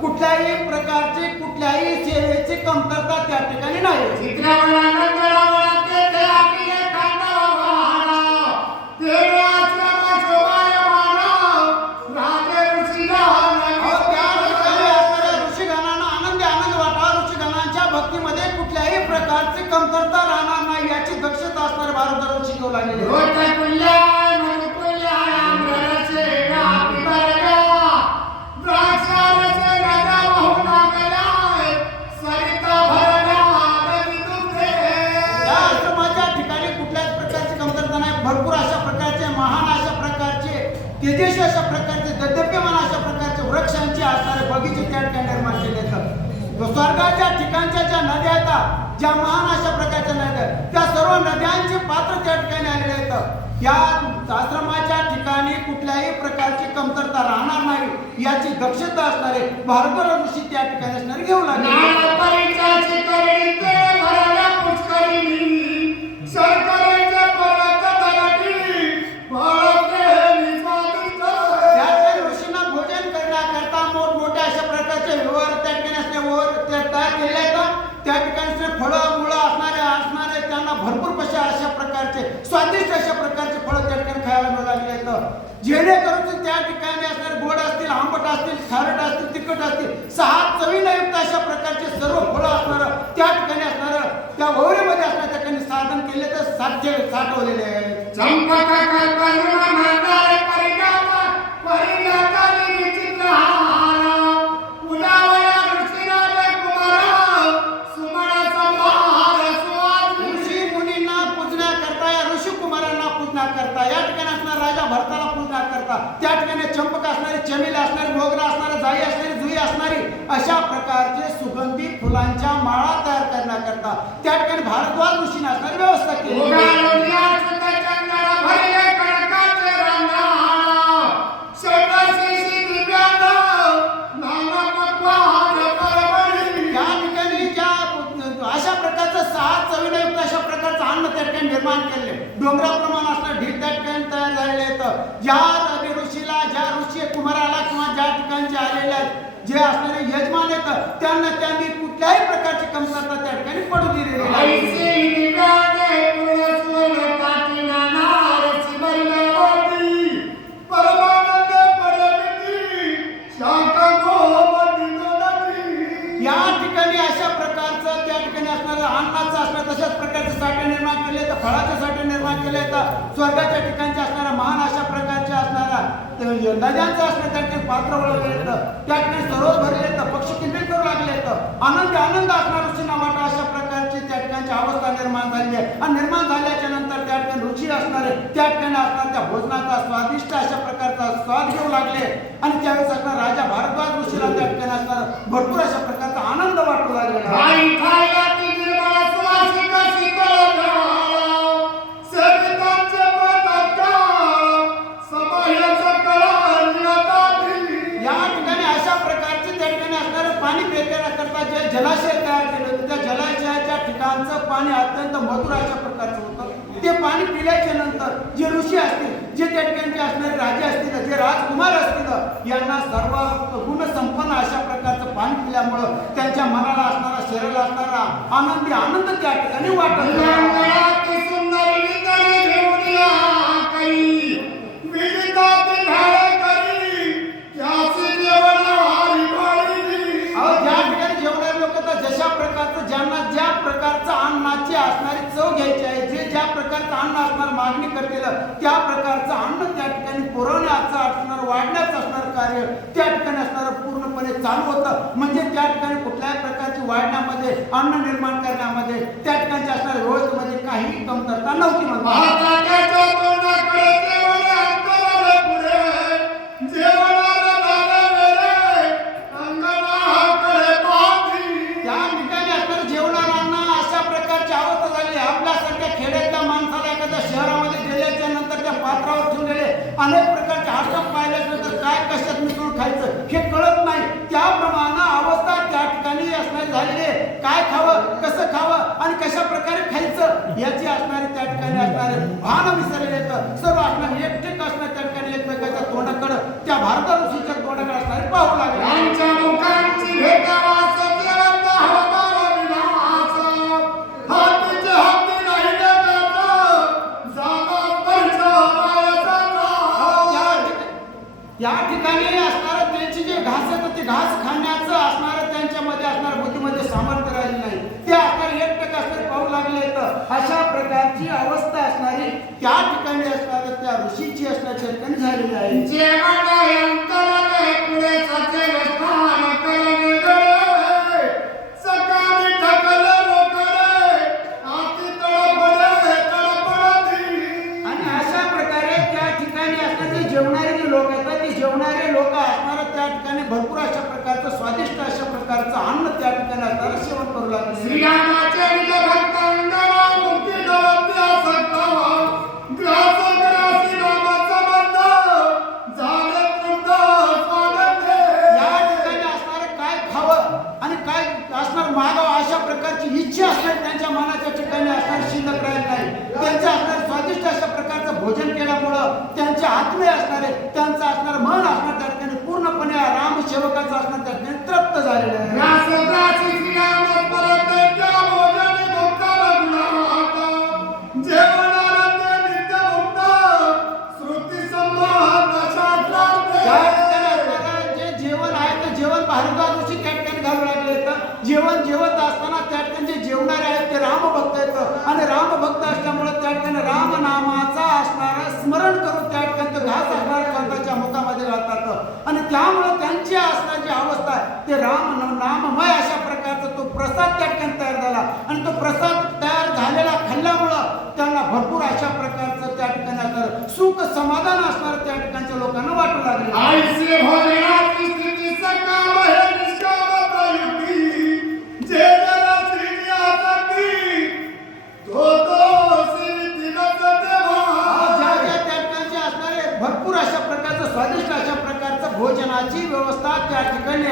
कुठल्याही प्रकारचे कुठल्याही सेवेची कमतरता त्या ठिकाणी नाही. भक्तीमध्ये कुठल्याही प्रकारची कमतरता राहणार नाही याची दक्षता असणारे भारत शिकवू लागलेले. भरपूर अशा प्रकारचे महान अशा प्रकारचे तेजस्वी अशा प्रकारचे दद्यप्यमान अशा प्रकारचे वृक्षांचे असणारे बगीचे त्या ठिकाणी निर्माण केले आहेत. स्वर्गाच्या ठिकाणच्या ज्या नद्या आहेत ज्या महान अशा प्रकारच्या नद्या त्या सर्व नद्यांचे पात्र त्या ठिकाणी आलेले आहेत. या आश्रमाच्या ठिकाणी कुठल्याही प्रकारची कमतरता राहणार नाही याची दक्षता असणारे भारत ऋषी त्या ठिकाणी असणारे घेऊ लागले. त्या ठिकाणी फळं मुळं असणारे त्यांना भरपूर अशा प्रकारचे स्वादिष्ट अशा प्रकारचे फळं त्या ठिकाणी खायला मिळू लागले आहेत. जेणेकरून त्या ठिकाणी असणारे गोड असतील, आंबट असतील, खारट असतील, तिखट असतील, 6 चवीयुक्त अशा प्रकारचे सर्व फळं असणार त्या ठिकाणी असणार त्या ओहरीमध्ये असणार त्या ठिकाणी साधन केले तर साध्य साठवलेले आहे. करता या ठिकाणी असणार राजा भरताला पूजना करता त्या ठिकाणी चंपक असणारे, चमेली असणारे, मोगरा असणारे, जाई असणारी, जुई असणारी अशा प्रकारचे सुगंधी फुलांच्या माळा तयार करण्याकरता त्या ठिकाणी भारद्वाज ऋषीने असणारी व्यवस्था केली. अशा प्रकारचं 6 चवीयुक्त अशा प्रकारचं अन्न त्या ठिकाणी निर्माण केले. डोंगराप्रमाणे असणार ढीग त्या ठिकाणी तयार झालेले आहेत. ज्या ऋषीला ज्या ऋषी कुमाराला किंवा ज्या ठिकाणचे आलेले आहेत जे असणारे यजमान आहेत त्यांनी कुठल्याही प्रकारची कमतरता त्या ठिकाणी पडू दिलेली नाही. या ठिकाणी अशा प्रकारचं त्या ठिकाणी असणारं अन्नाचं असणार तशाच प्रकारचे साठे निर्माण केले तर फळाचे साठे निर्माण केले तर स्वर्गाच्या ठिकाणचे असणारा महान अशा प्रकारचे असणारा नद्यांचं असणार त्या ठिकाणी पात्र वळवले त्या ठिकाणी सरोवर भरले तर पक्षी किल्ले करू लागले तर आनंद असणार ऋषींना वाटा अशा प्रकारची त्या ठिकाणची अवस्था निर्माण झाली आहे. आणि निर्माण झाल्याच्या नंतर त्या ठिकाणी रुची असणारे त्या ठिकाणी असणार त्या भोजनाचा स्वादिष्ट अशा प्रकारचा स्वाद घेऊ लागले आणि त्यावेळेस असणार राजा भारद्वाज ऋषीला त्या ठिकाणी असणार भरपूर अशा प्रकारचा आनंद वाटू लागलेला. जलाशय तयार केले होते त्या जलाशयाच्या ठिकाणचं पाणी अत्यंत मधुर अशा प्रकारचं होतं. ते पाणी पिल्याच्या नंतर जे ऋषी असतील जे त्या ठिकाणचे असणारे राजे असतील जे राजकुमार असतील यांना सर्व गुण संपन्न अशा प्रकारचं पाणी पिल्यामुळं त्यांच्या मनाला असणारा शरीराला असणारा आनंद त्या ठिकाणी वाटत. जशा प्रकारचं ज्यांना ज्या प्रकारचं अन्नाची असणारी चव घ्यायची आहे जे ज्या प्रकारचं अन्न असणार मागणी करतील त्या प्रकारचं अन्न त्या ठिकाणी पुरवण्याचं असणार वाढण्याचं असणार कार्य त्या ठिकाणी असणार पूर्णपणे चालू होतं. म्हणजे त्या ठिकाणी कुठल्याही प्रकारची वाढण्यामध्ये अन्न निर्माण करण्यामध्ये त्या ठिकाणी असणाऱ्या व्यवस्थेमध्ये काही कमतरता नव्हती. अनेक प्रकारचे आश्रम पाहिल्यानंतर काय कशात मिसळून खायचं हे कळत नाही. त्याप्रमाणे अवस्था त्या ठिकाणी असणारी झालेली आहे. काय खावं, कसं खावं आणि कशा प्रकारे खायचं याची असणारी त्या ठिकाणी असणारे भान विसरलेले आहेत. सर्व असणारे एकटेक असणार त्या ठिकाणी एकमेकाच्या तोंडाकडे त्या भारत ऋषीच्या तोंडाकडे असणारे पाहू लागले. या ठिकाणी असणारं त्यांची जे घास आहे ते घास खाण्याचं असणारं त्यांच्यामध्ये असणारं बुद्धीमध्ये सामर्थ्य राहिलं नाही. ते असणारे एकटक असणारे पाहू लागले तर अशा प्रकारची अवस्था असणारी त्या ठिकाणी असणाऱ्या त्या ऋषीची असण्याच्या ठिकाणी झालेली आहे. आणि अशा प्रकारे त्या ठिकाणी असणारे जेवणारे जे लोक आहेत ते जेवणारे लोक असणारं त्या ठिकाणी भरपूर अशा प्रकारचं स्वादिष्ट अशा प्रकारचं अन्न त्या ठिकाणी असणारं सेवन करू लागले. श्रीरामाचे निज भक्तांगणा मुक्ती डोळ्यात आसक्ता ग्रास रामाचा बंध झाले तृप्त स्वानंदे. या ठिकाणी असणारं काय खावं आणि काय असणार मागावं अशा प्रकारची इच्छा असणार त्यांच्या मनाच्या ठिकाणी असणार शिल्लक राहील नाही. त्यांचं असणार स्वादिष्ट अशा प्रकारचं भोजन केल्यामुळं त्यांचे आत्मे असणारे त्यांचं असणार मन असणार त्या ठिकाणी पूर्णपणे रामसेवकाचं असणार त्या ठिकाणी तृप्त झालेलं आहे. ग्रास ग्रासी श्रीराम परत त्या भोजन भोक्ताला गुणाता जेवणाला नित्य मुक्त श्रुती संवाद शास्त्रार्थ. त्या ठिकाणी आपल्याला जे जेवण आहे ते जेवण भारद्वाज ऋषी त्या ठिकाणी घालू लागले तर जेवण जेवत असताना त्या ठिकाणी जे जेवणारे आहेत ते रामभक्त आहेत आणि रामभक्त असल्यामुळे त्या ठिकाणी रामनामाचा असणारा स्मरण करून त्या ठिकाणी तो घास असणारा कंदाच्या मुखामध्ये घालतात आणि त्यामुळे त्यांची असणारी जी अवस्था आहे ते नाममय अशा प्रकारचा तो प्रसाद त्या ठिकाणी तयार झाला आणि तो प्रसाद तयार झालेला खाल्ल्यामुळं त्यांना भरपूर अशा प्रकारचं त्या ठिकाणी असणार सुख समाधान असणार त्या ठिकाणच्या लोकांना वाटू लागले. आईसे भोजनाची स्थिती सकाम हे निष्काम प्रयुक्ती जे जरा श्रीनी आसक्ती तो श्री तिलक देवा. ज्या त्या ठिकाणचे असणारे भरपूर अशा प्रकारचं स्वादिष्ट अशा प्रकारचं भोजनाची व्यवस्था त्या ठिकाणी